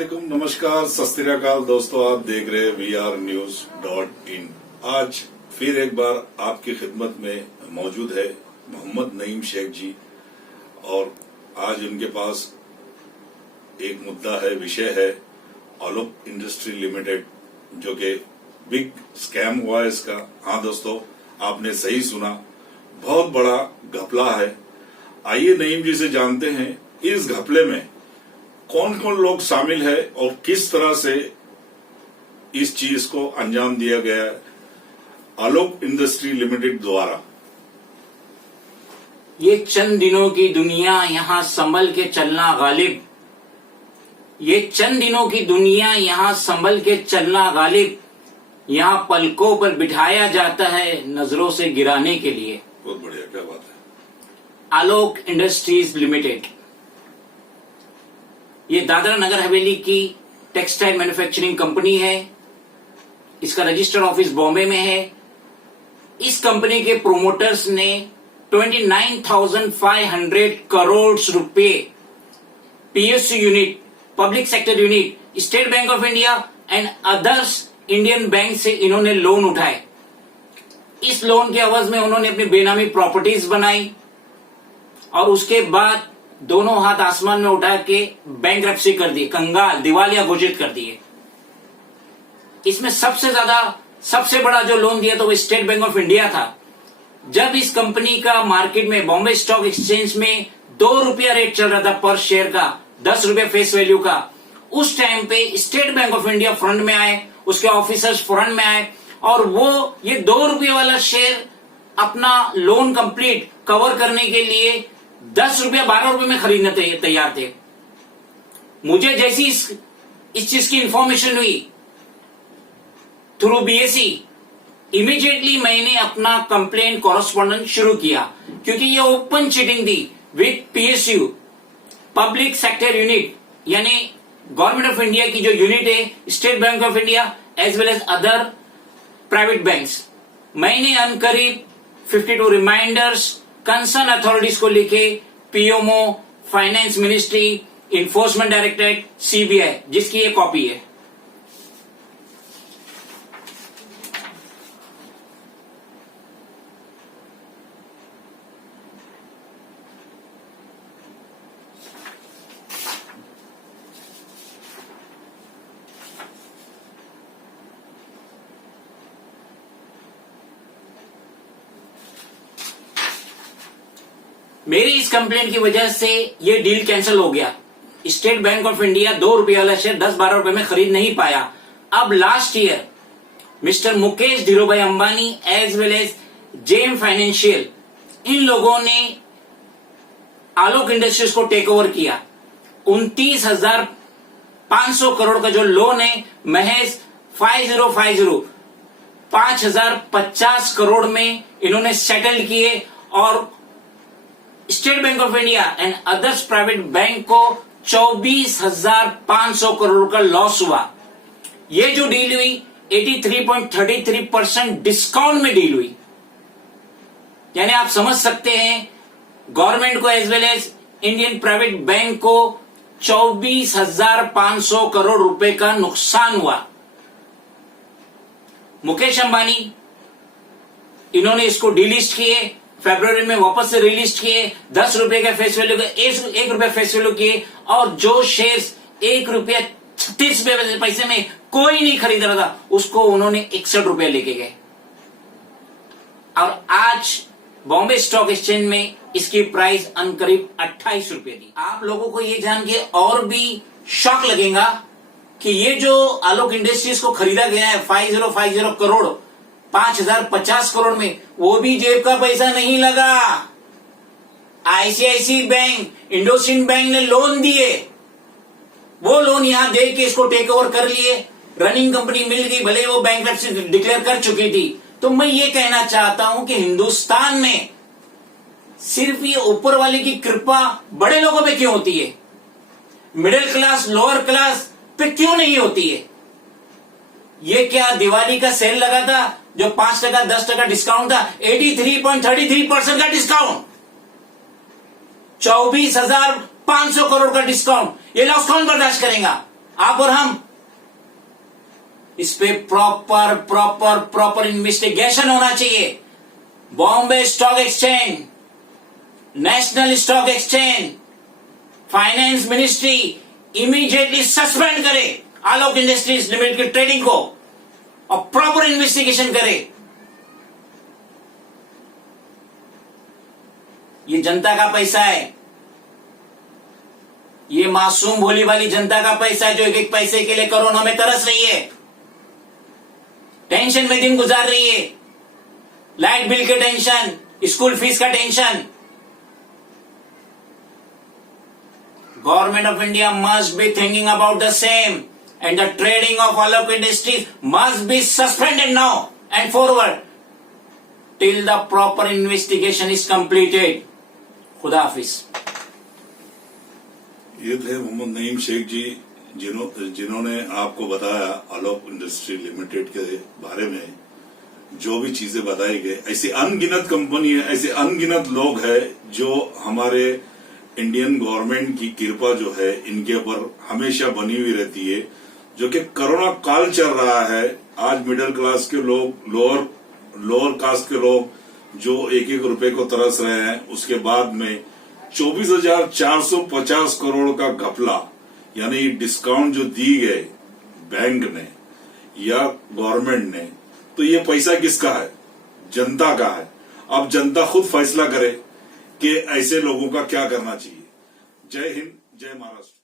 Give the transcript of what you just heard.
अस्सलामुअलैकुम, नमस्कार, सत श्री अकाल दोस्तों। आप देख रहे हैं VRnews.in। आज फिर एक बार आपकी खिदमत में मौजूद है मोहम्मद नईम शेख जी, और आज उनके पास एक मुद्दा है, विषय है आलोक इंडस्ट्री लिमिटेड, जो कि बिग स्कैम हुआ है इसका। हाँ दोस्तों, आपने सही सुना, बहुत बड़ा घपला है। आइए नईम जी से जानते हैं इस घपले में कौन कौन लोग शामिल है और किस तरह से इस चीज को अंजाम दिया गया है आलोक इंडस्ट्री लिमिटेड द्वारा। ये चंद दिनों की दुनिया यहाँ संभल के चलना गालिब, ये चंद दिनों की दुनिया यहाँ संभल के चलना गालिब, यहाँ पलकों पर बिठाया जाता है नजरों से गिराने के लिए। बहुत बढ़िया, क्या बात है। आलोक इंडस्ट्रीज लिमिटेड ये दादरा नगर हवेली की टेक्सटाइल मैन्युफैक्चरिंग कंपनी है। इसका रजिस्टर्ड ऑफिस बॉम्बे में है। इस कंपनी के प्रोमोटर्स ने 29,500 करोड़ रुपए PSU unit, public sector unit, state bank of India and others Indian bank से इन्होंने लोन उठाए। इस लोन के अवज में उन्होंने अपनी बेनामी प्रॉपर्टीज बनाई और उसके बाद दोनों हाथ आसमान में उठा के बैंकरप्सी कर दी, कंगाल, दिवालिया घोषित कर दिए। इसमें सबसे बड़ा जो लोन दिया तो वो स्टेट बैंक ऑफ इंडिया था। जब इस कंपनी का मार्केट में बॉम्बे स्टॉक एक्सचेंज में 2 रुपया रेट चल रहा था पर शेयर का, 10 रुपया फेस वैल्यू का, उस टाइम पे state bank of India front में आए, उसके ऑफिसर्स फ्रंट में आए और वो ये 2 रुपये वाला शेयर अपना लोन कंप्लीट कवर करने के लिए 10 रुपया 12 रुपए में खरीदने तैयार थे। मुझे जैसी इस चीज की इंफॉर्मेशन हुई थ्रू बीएसई, इमीडिएटली मैंने अपना कंप्लेंट कॉरेस्पॉन्डेंट शुरू किया, क्योंकि ये ओपन चीटिंग थी with PSU, public sector unit, यानी गवर्नमेंट ऑफ इंडिया की जो यूनिट है, state bank of India as well as other private banks. मैंने अनकरीब 52 रिमाइंडर्स कंसर्न अथॉरिटीज को लिखे, PMO, finance ministry, enforcement directorate, CBI, जिसकी ये कॉपी है। मेरी इस कंप्लेंट की वजह से ये डील कैंसिल हो गया। स्टेट बैंक ऑफ इंडिया 2 रुपये वाला शेयर 10-12 रुपए में खरीद नहीं पाया। अब last year mister Mukesh Dhirubhai Ambani as well as JM financial, इन लोगों ने आलोक इंडस्ट्रीज को टेक ओवर किया। 29,500 करोड़ का जो लोन है महज 5,050 करोड़ में इन्होंने सेटल किए और state bank of India and others private bank को 24,500 करोड़ का लॉस हुआ। ये जो डील हुई 83.33% डिस्काउंट में डील हुई, यानी आप समझ सकते हैं गवर्नमेंट को as well as Indian private bank को 24,500 करोड़ रुपए का नुकसान हुआ। मुकेश अंबानी, इन्होंने इसको डीलिस्ट किए, फरवरी में वापस से रिलीज किए, 10 रुपए का फेस वैल्यू का 1 रुपया फेस वैल्यू किए, और जो शेयर्स 1 रुपया 36 पैसे में कोई नहीं खरीद रहा था उसको उन्होंने 61 रुपया लेके गए। और आज बॉम्बे स्टॉक एक्सचेंज में इसकी प्राइस अनकरीब 28 रुपये थी। आप लोगों को ये जान के और भी शॉक लगेगा कि ये जो आलोक इंडस्ट्रीज को खरीदा गया है 5050 करोड़, 5,050 करोड़ में, वो भी जेब का पैसा नहीं लगा। आईसीआईसी बैंक, इंडोसिंड बैंक ने लोन दिए, वो लोन यहां दे के इसको टेक ओवर कर लिए। रनिंग कंपनी मिल गई, भले वो बैंकरप्सी डिक्लेयर कर चुकी थी। तो मैं ये कहना चाहता हूं कि हिंदुस्तान में सिर्फ ये ऊपर वाले की कृपा बड़े लोगों पे क्यों होती है, मिडिल क्लास, लोअर क्लास पे क्यों नहीं होती है? ये क्या दिवाली का सेल लगा था जो 5%, 10% डिस्काउंट था, 83.33% का डिस्काउंट, 24,500 करोड़ का डिस्काउंट, ये लॉस कौन बर्दाश्त करेगा? आप और हम, इस पे प्रॉपर इन्वेस्टिगेशन होना चाहिए। Bombay stock exchange, national stock exchange, finance ministry immediately suspend करे आलोक इंडस्ट्रीज लिमिटेड की ट्रेडिंग को और प्रॉपर इन्वेस्टिगेशन करे। ये जनता का पैसा है, ये मासूम भोली वाली जनता का पैसा है जो एक एक पैसे के लिए कोरोना में तरस रही है, टेंशन में दिन गुजार रही है, लाइट बिल के टेंशन, स्कूल फीस का tension. Government of India must be thinking about the same, and the trading of Alok Industries must be suspended now and forward till the proper investigation is completed. खुदा हाफिज। ये थे मोहम्मद नईम शेख जी जिन्होंने आपको बताया आलोक industry limited के बारे में जो भी चीजें बताई गई। ऐसी अनगिनत कंपनी है, ऐसे अनगिनत लोग हैं जो हमारे इंडियन गवर्नमेंट की कृपा जो है इनके ऊपर हमेशा बनी हुई रहती है। जो कि कोरोना काल चल रहा है, आज मिडिल क्लास के लोग, लोअर कास्ट के लोग जो एक एक रुपए को तरस रहे हैं, उसके बाद में 24,450 करोड़ का घपला, यानी डिस्काउंट जो दी गए बैंक ने या गवर्नमेंट ने, तो ये पैसा किसका है? जनता का है। अब जनता खुद फैसला करे कि ऐसे लोगों का क्या करना चाहिए। जय हिंद, जय महाराष्ट्र।